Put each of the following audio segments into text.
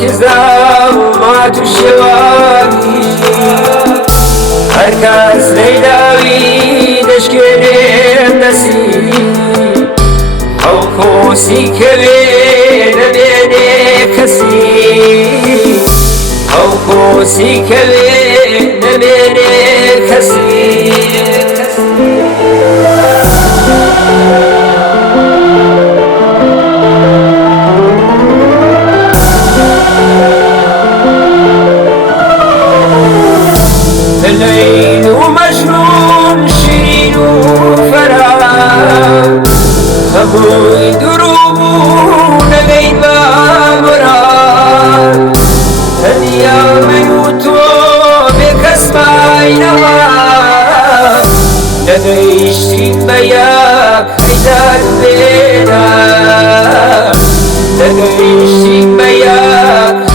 که زحمات و شوانی هر کس لیداوی دشکنیم دستی او کسی که نبینه کسی او کسی که نبینه کسی لیل و مجنون شیرین و فرح خبوی دروبون بین و مراد دنیا من و تو به کس بینما ندیشتیم به یک حیدر بینا ندیشتیم به یک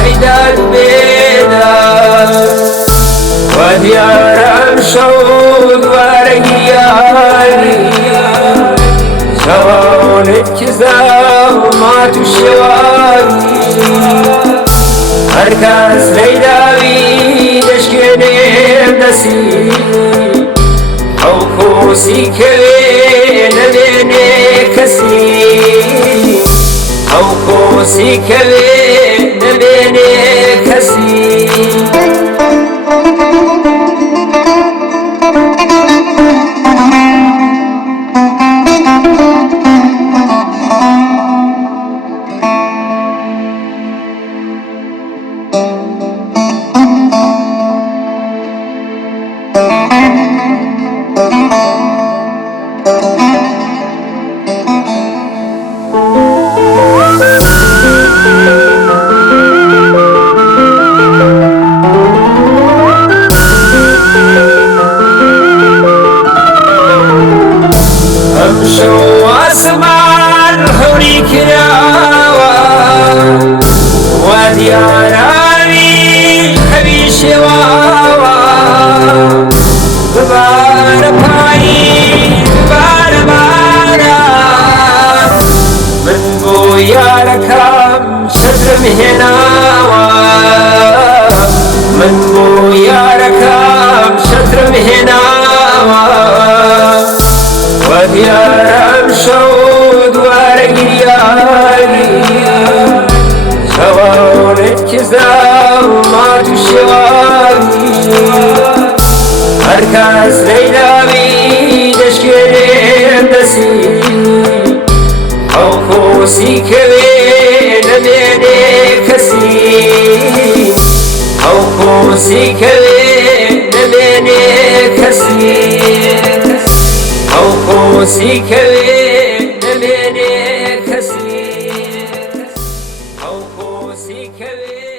حیدر بینا و دیارم شد ورگیاری جوانت که زحمات و شوانی هر کس لیداوی دشکنیم دستی او کسی که نبینه کسی او کسی که نبینه کسی امشو آسمان هوری کراوە و دیاراوی خەوی شێواوە ببارە پایی ببارە باران من بۆ یارەکەم چەترم هێناوە من بۆ یارەکەم چەترم هێناوە و دیارم شد ورگیاری جوانت که زحمات و شوانی هر کس لیداوی دشکنیم دستی او کسی که نبینه کسی او کسی که نبینه کسی او کسی که نبینه کسی او کسی که